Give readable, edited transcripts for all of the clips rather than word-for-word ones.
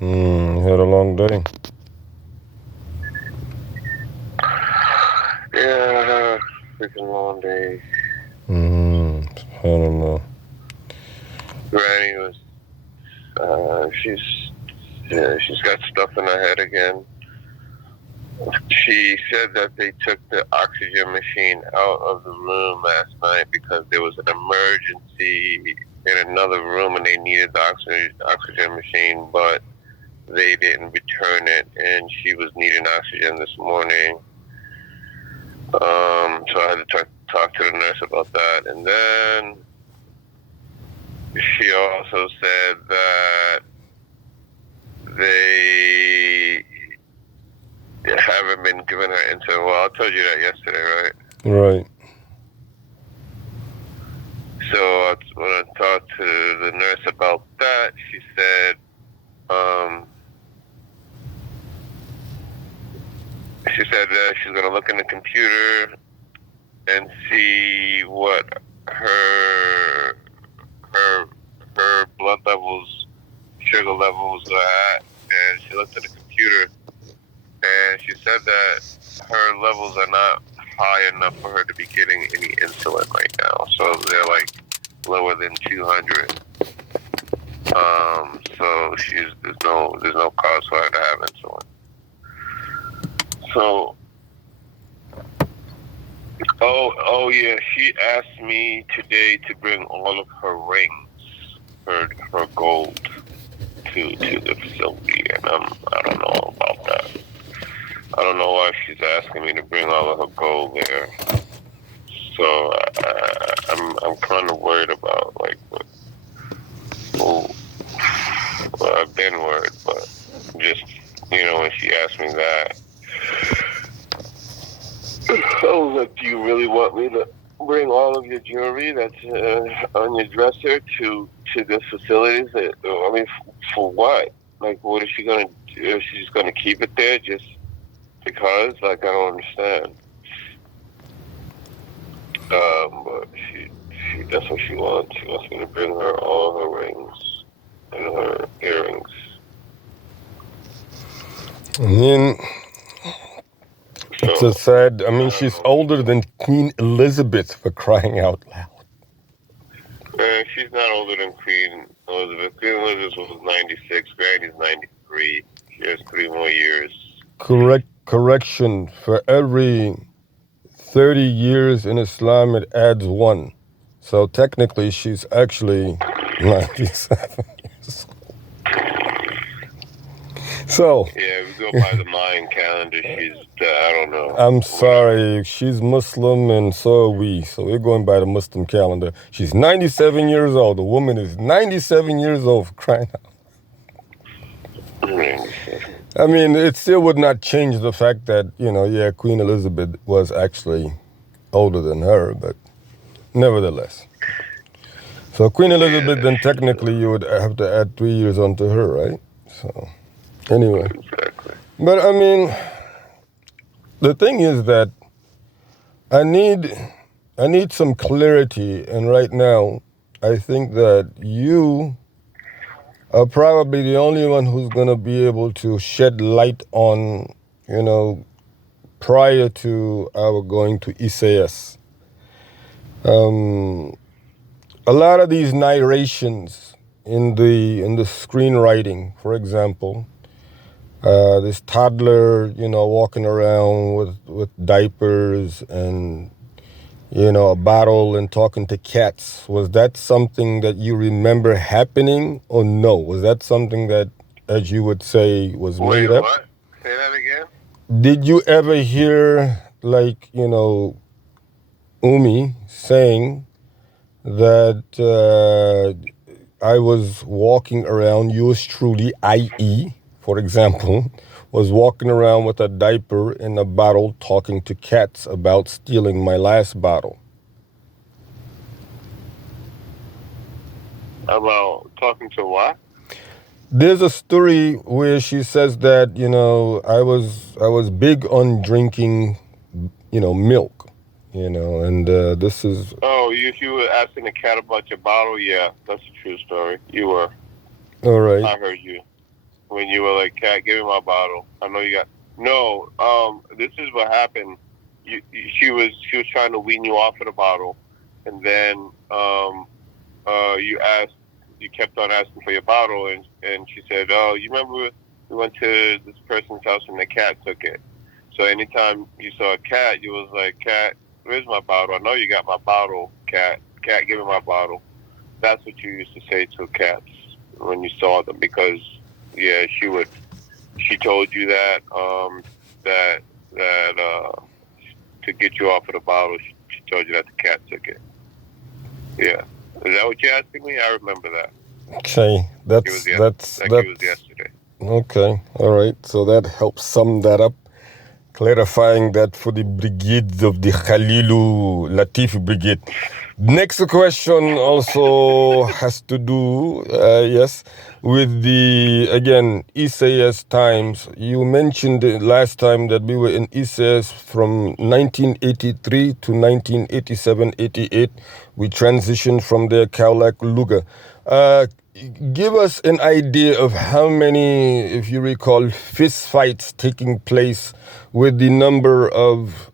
Had a long day. Yeah, freaking long day. I don't know. Granny was, she's got stuff in her head again. She said that they took the oxygen machine out of the room last night because there was an emergency in another room and they needed the oxygen machine, but they didn't return it, and she was needing oxygen this morning. So I had to talk to the nurse about that. And then she also said that they haven't been giving her insulin. Well, I told you that yesterday, right? Right. So when I talked to the nurse about that, she said, that she's going to look in the computer and see what her blood levels, sugar levels are at. And she looked at the computer and she said that her levels are not high enough for her to be getting any insulin right now. So they're like lower than 200. So there's no cause for her to have insulin. So, oh yeah, she asked me today to bring all of her rings, her gold, to the facility, and I don't know about that. I don't know why she's asking me to bring all of her gold there. So I'm kind of worried about like well, I've been worried, but just when she asked me that, I was like, do you really want me to bring all of your jewelry that's on your dresser to this facility? I mean, for what? Like, what is she gonna do? She's just gonna keep it there just because? Like, I don't understand. But that's what she wants. She wants me to bring her all her rings and her earrings. I mean, it's a sad. I mean, she's older than Queen Elizabeth, for crying out loud. She's not older than Queen Elizabeth. Queen Elizabeth was 96. Granny's 93. She has 3 more years. Correction. For every 30 years in Islam, it adds 1. So technically, she's actually 97 years old. So yeah, we go by the Mayan calendar. She's I don't know. I'm sorry, she's Muslim and so are we. So we're going by the Muslim calendar. She's 97 years old. The woman is 97 years old, for crying out. I mean, it still would not change the fact that, Queen Elizabeth was actually older than her, but nevertheless. So Queen Elizabeth, then technically you would have to add 3 years onto her, right? So anyway. Exactly. But I mean, the thing is that I need some clarity, and right now I think that you are probably the only one who's going to be able to shed light on, prior to our going to ICS. A lot of these narrations in the screenwriting, for example, this toddler, walking around with diapers and, a bottle and talking to cats. Was that something that you remember happening or no? Was that something that, as you would say, was made up? What? Say that again? Did you ever hear, like, Umi saying that I was walking around, yours truly, i.e., for example, was walking around with a diaper and a bottle talking to cats about stealing my last bottle? About talking to what? There's a story where she says that, I was big on drinking, milk, and this is... Oh, you were asking the cat about your bottle? Yeah, that's a true story. You were. All right. I heard you. when you were like, "Cat, give me my bottle." I know you got no. This is what happened. She was trying to wean you off of the bottle, and then you kept on asking for your bottle, and she said, "Oh, you remember we went to this person's house and the cat took it." So anytime you saw a cat, you was like, "Cat, where's my bottle? I know you got my bottle, cat. Cat, give me my bottle." That's what you used to say to cats when you saw them, because yeah, she told you that to get you off of the bottle, she told you that the cat took it. Yeah. Is that what you're asking me? I remember that. Okay, that's It was yesterday. okay. All right, so that helps sum that up, clarifying that for the brigade of the Khalilu Latif Brigade. Next question also has to do, yes, with the, again, Isaias times. You mentioned last time that we were in Isaias from 1983 to 1987-88. We transitioned from there, Kaulak Luga. Give us an idea of how many, if you recall, fist fights taking place with the number of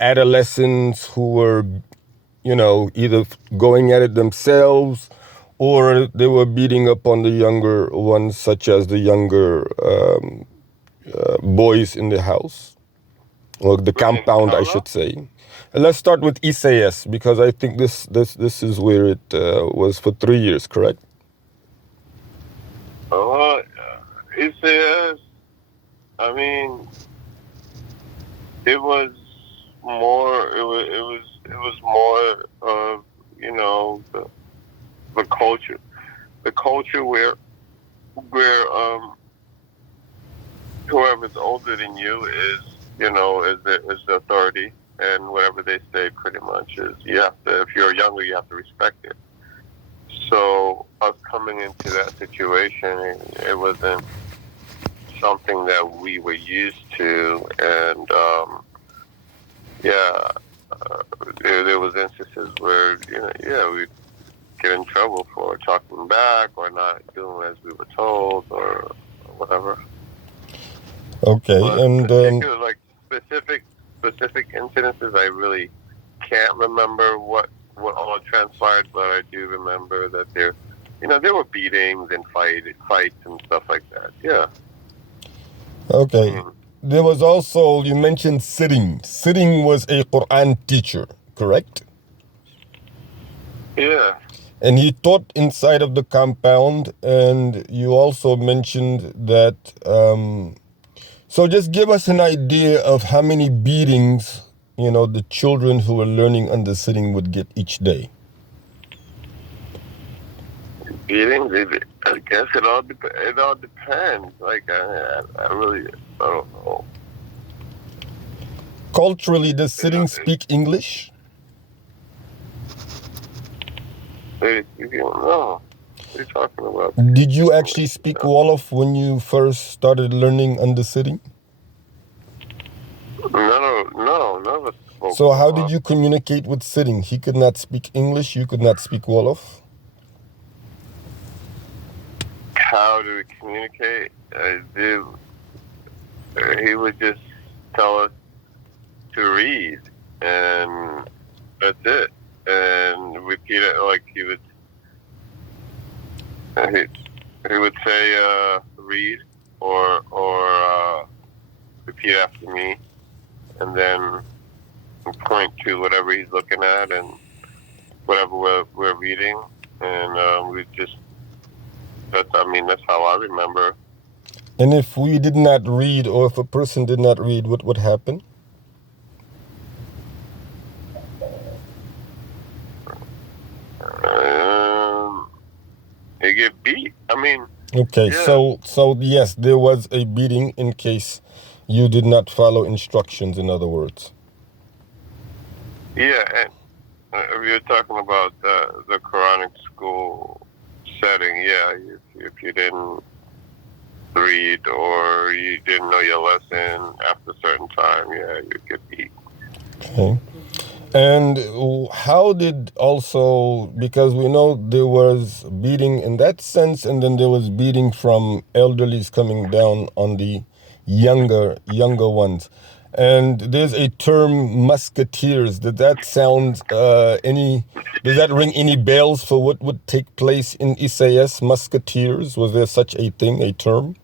adolescents who were, either going at it themselves or they were beating up on the younger ones, such as the younger boys in the house, or the compound, I should say. Let's start with Isaias, because I think this is where it was for 3 years, correct? Isaias, I mean, it was more. It was more of the culture where whoever's older than you is the authority, and whatever they say pretty much is, you have to. If you're younger, you have to respect it. So us coming into that situation, it wasn't something that we were used to, and there was instances where we get in trouble for talking back or not doing as we were told or whatever. Okay, but and particular, like specific incidences, I really can't remember what all transpired, but I do remember that there were beatings and fights and stuff like that. Yeah. Okay. There was also, you mentioned Sitting. Sitting was a Quran teacher, correct? Yeah. And he taught inside of the compound, and you also mentioned that. So just give us an idea of how many beatings, the children who were learning under Sitting would get each day. Beatings? I guess it all depends. Like I don't know. Culturally, does Sitting speak English? You don't know. What are you talking about? Did you actually speak Wolof when you first started learning under Sitting? No, never spoke. So how did you communicate with Sitting? He could not speak English, you could not speak Wolof? How do we communicate? He would just tell us to read, and that's it, and repeat it. Like he would say, read or repeat after me, and then point to whatever he's looking at and whatever we're reading, and we just. That's how I remember. And if we did not read, or if a person did not read, what would happen? They get beat. Okay, yeah. so yes, there was a beating in case you did not follow instructions, in other words. Yeah, and if you're talking about the Quranic school setting, yeah, if you didn't read or you didn't know your lesson after a certain time, yeah, you'd get beat. Okay. And how did also, because we know there was beating in that sense, and then there was beating from elderlies coming down on the younger ones. And there's a term musketeers. Did that sound does that ring any bells for what would take place in Isaias? Musketeers? Was there such a thing, a term?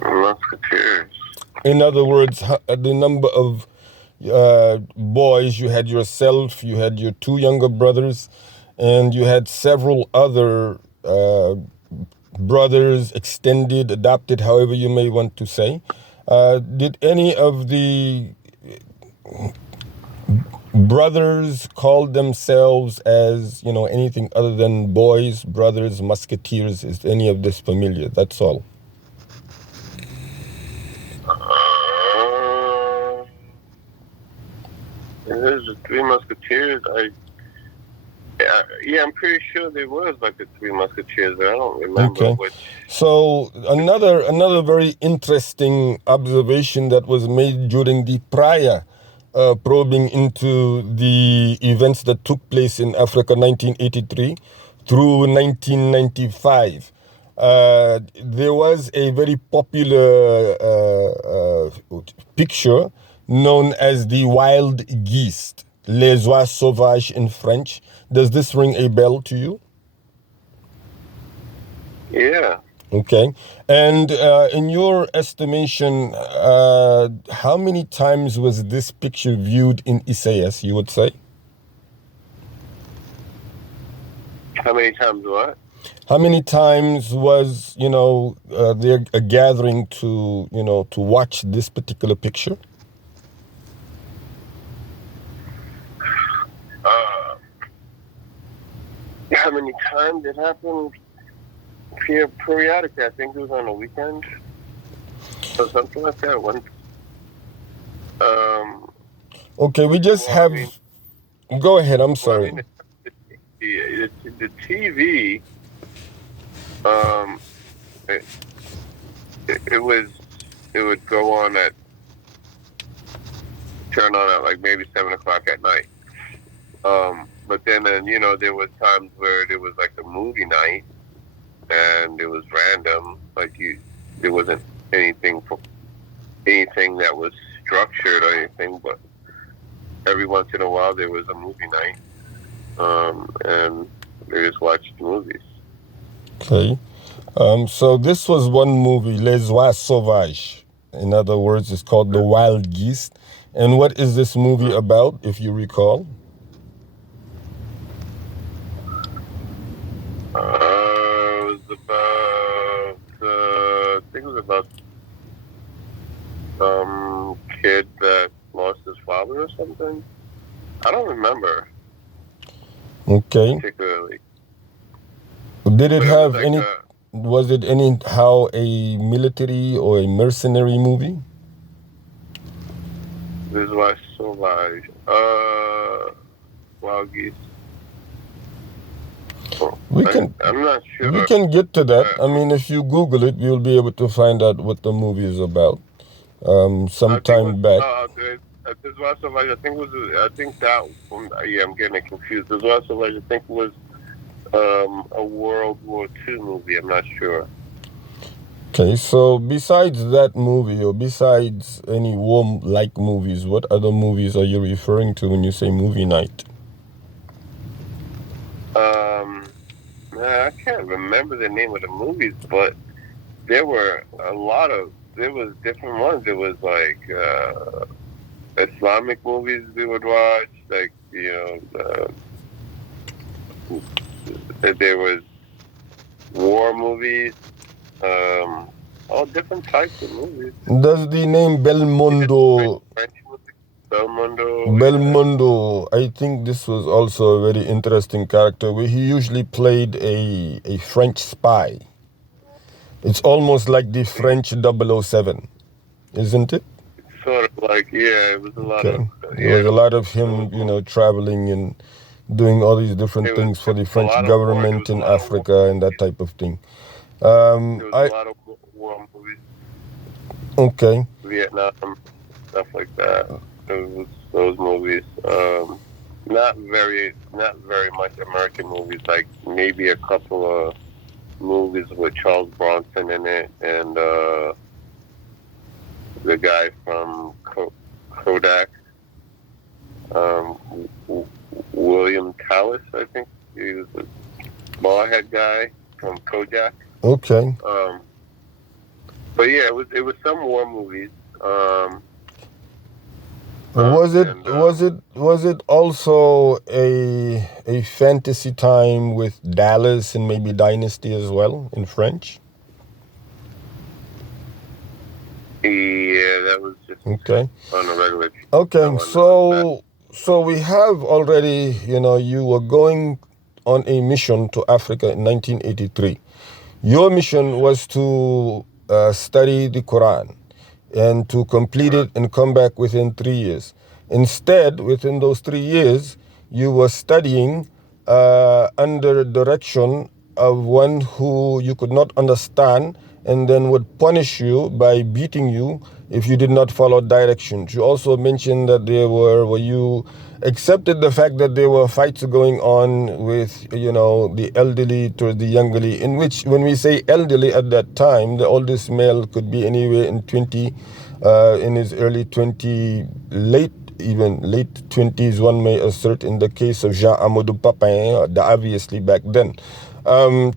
Musketeers. In other words, the number of boys, you had yourself, you had your two younger brothers, and you had several other brothers, extended, adopted, however you may want to say. Did any of the brothers call themselves as, anything other than boys, brothers, musketeers? Is any of this familiar? That's all. There's the Three Musketeers. Yeah, I'm pretty sure there was like the Three Musketeers, but I don't remember which. So another very interesting observation that was made during the prior probing into the events that took place in Africa 1983 through 1995. There was a very popular picture known as the wild geese, les oies sauvages in French. Does this ring a bell to you? Yeah. Okay. And in your estimation, how many times was this picture viewed in Isaias, you would say? How many times what? How many times was, there a gathering to watch this particular picture? How many times it happened? Periodically, I think it was on a weekend or something like that. Okay, we just have. Go ahead. I'm sorry. The TV. It would go on turn on at like maybe 7 o'clock at night. But then there was times where there was like a movie night, and it was random. There wasn't anything that was structured or anything, but every once in a while there was a movie night, and we just watched movies. Okay. So this was one movie, Les Oies Sauvages. In other words, it's called The Wild Geese. And what is this movie about, if you recall? I think it was about some kid that lost his father or something. I don't remember. Okay. Particularly. Did it have any? Was it anyhow a military or a mercenary movie? This is why so like Wild Geese. I'm not sure. We can get to that. I mean, if you Google it, you'll be able to find out what the movie is about. Sometime back. This was so like I think that yeah, I'm getting it confused. This was so like I think it was a World War II movie. I'm not sure. Okay, so besides that movie or besides any war-like movies, what other movies are you referring to when you say movie night? I can't remember the name of the movies, but there was different ones. There was like Islamic movies we would watch, like there was war movies, all different types of movies. Does the name Belmondo? Belmondo, I think this was also a very interesting character where he usually played a French spy. It's almost like the French 007, isn't it? Sort of like, yeah, it was a lot of... There was a lot of him, traveling and doing all these different things for the French government in Africa and that type of thing. There was a lot of war movies. Okay. Vietnam. stuff like that. It was those movies. Not very much American movies. Like maybe a couple of movies with Charles Bronson in it, and the guy from Kodak, William Tallis, I think he was a bald head guy from Kodak. Okay. But yeah, it was some war movies. Was it also a fantasy time with Dallas and maybe Dynasty as well in French? Yeah, that was just okay on a regular. Okay, so we have already, you were going on a mission to Africa in 1983. Your mission was to study the Quran and to complete it and come back within 3 years. Instead, within those 3 years, you were studying under direction of one who you could not understand and then would punish you by beating you if you did not follow directions. You also mentioned that where you accepted the fact that there were fights going on with, the elderly towards the youngly, in which, when we say elderly at that time, the oldest male could be anywhere in his early 20, late 20s, one may assert, in the case of Jean Amadou Papin, obviously back then.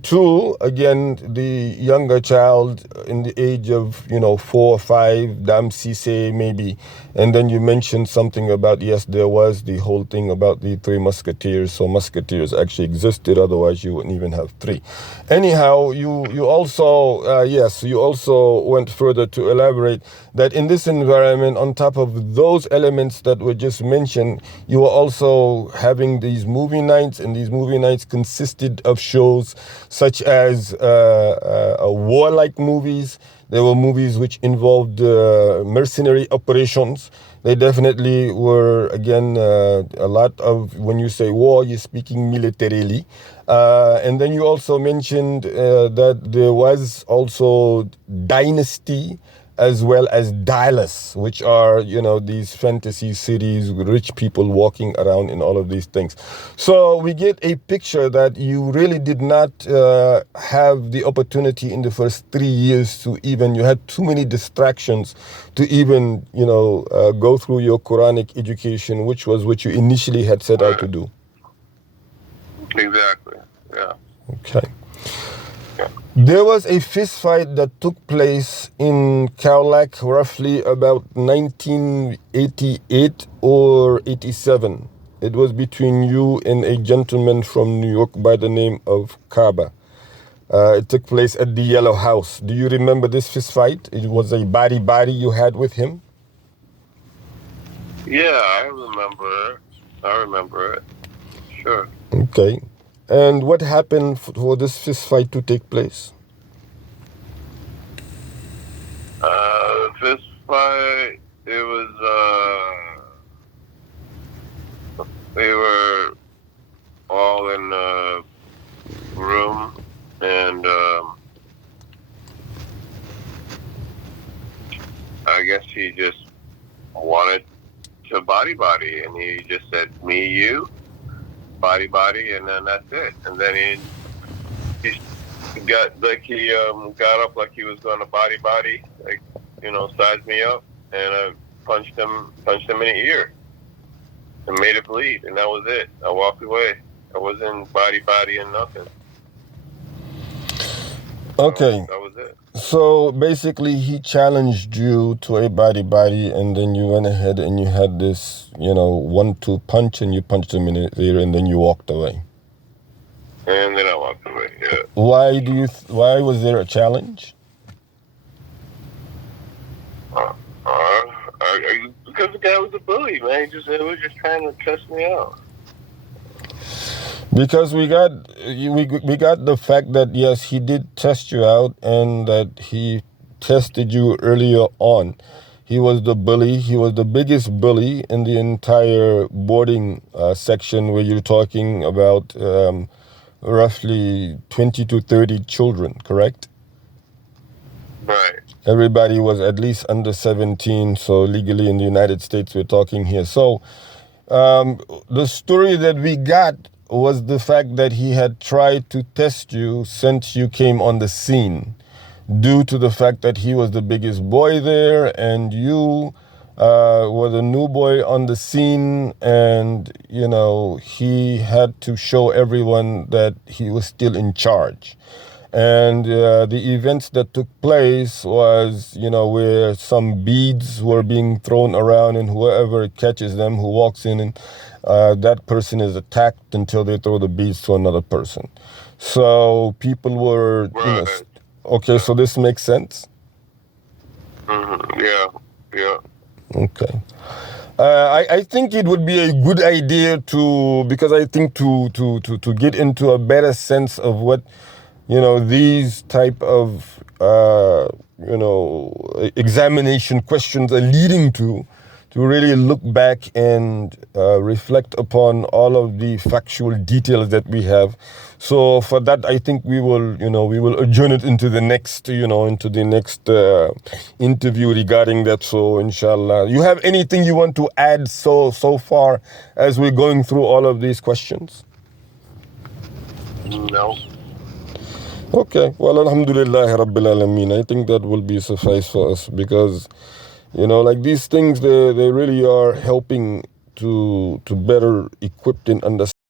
Two, again, the younger child in the age of, 4 or 5, Dame Cissé maybe. And then you mentioned something about, yes, there was the whole thing about the 3 musketeers. So musketeers actually existed, otherwise you wouldn't even have 3. Anyhow, you also, you also went further to elaborate that in this environment, on top of those elements that were just mentioned, you were also having these movie nights, and these movie nights consisted of shows such as warlike movies. There were movies which involved mercenary operations. They definitely were, again, a lot of, when you say war, you're speaking militarily. And then you also mentioned that there was also Dynasty as well as Dallas, which are, these fantasy cities with rich people walking around in all of these things. So we get a picture that you really did not have the opportunity in the first 3 years to even, you had too many distractions to even, go through your Quranic education, which was what you initially had set out to do. Exactly, yeah. Okay. There was a fist fight that took place in Kaolack roughly about 1988 or 87. It was between you and a gentleman from New York by the name of Kaba. It took place at the Yellow House. Do you remember this fist fight? It was a Bodybody you had with him? Yeah, I remember it. Sure. Okay. And what happened for this fist fight to take place? Fist fight, it was, they were all in the room, and I guess he just wanted to body, and he just said, me, you, body, and then that's it. And then he got up like he was going to body, like, sized me up, and I punched him in the ear and made it bleed, and that was it. I walked away. I wasn't body and nothing. Okay. That was it. So basically he challenged you to a body, and then you went ahead and you had this, 1-2 punch, and you punched him in the ear, and then you walked away. And then I walked away, yeah. Why was there a challenge? Because the guy was a bully, man. He was just trying to test me out. Because we got the fact that, yes, he did test you out, and that he tested you earlier on. He was the bully. He was the biggest bully in the entire boarding section, where you're talking about roughly 20 to 30 children, correct? Right. Everybody was at least under 17, so legally in the United States we're talking here. So the story that we got was the fact that he had tried to test you since you came on the scene, due to the fact that he was the biggest boy there and you were the new boy on the scene, and you know he had to show everyone that he was still in charge. And the events that took place was, you know, where some beads were being thrown around, and whoever catches them, who walks in, and that person is attacked until they throw the beads to another person. So people were, you know, Right. okay, so this makes sense. Yeah. Yeah. Okay. I think it would be a good idea to, because I think to get into a better sense of what, you know, these type of, you know, examination questions are leading to really look back and reflect upon all of the factual details that we have. So for that, I think we will, you know, we will adjourn it into the next, you know, into the next interview regarding that. So inshallah, you have anything you want to add so far as we're going through all of these questions? No. Okay, well, alhamdulillah rabbil alameen. I think that will be suffice for us, because, you know, like these things, they really are helping to better equip and understand